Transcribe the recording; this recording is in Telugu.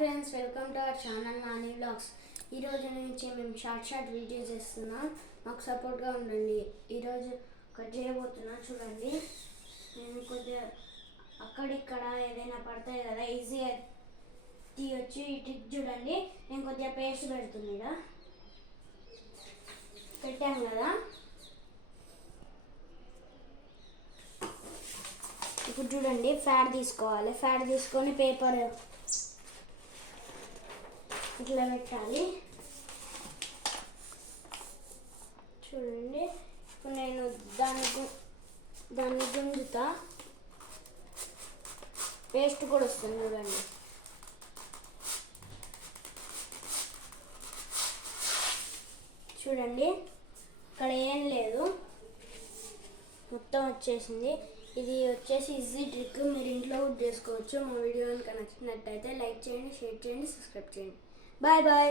Friends, welcome to our channel Nani vlogs. ఈరోజు నుంచి మేము షార్ట్ వీడియోస్ చేస్తున్నాం. మాకు సపోర్ట్గా ఉండండి. ఈరోజు కట్ చేయబోతున్నా, చూడండి. నేను కొద్దిగా అక్కడిక్కడ ఏదైనా పడతాయి కదా, ఈజీగా తీయొచ్చు. ఈ ట్రిక్ చూడండి. నేను కొద్దిగా పేస్ట్ పెడుతున్నా, పెట్టాం కదా. ఇప్పుడు చూడండి, ఫ్యాడ్ తీసుకోవాలి. ఫ్యాడ్ తీసుకొని పేపర్ ఇట్లా పెట్టాలి. చూడండి, ఇప్పుడు నేను దాన్ని గుంజుతా, పేస్ట్ కూడా వస్తుంది. చూడండి, చూడండి ఇక్కడ ఏం లేదు, మొత్తం వచ్చేసింది. ఇది వచ్చేసి ఈజీ ట్రిక్, మీరు ఇంట్లో కూడా చేసుకోవచ్చు. మా వీడియో కనుక నచ్చినట్టయితే లైక్ చేయండి, షేర్ చేయండి, సబ్స్క్రైబ్ చేయండి. Bye bye.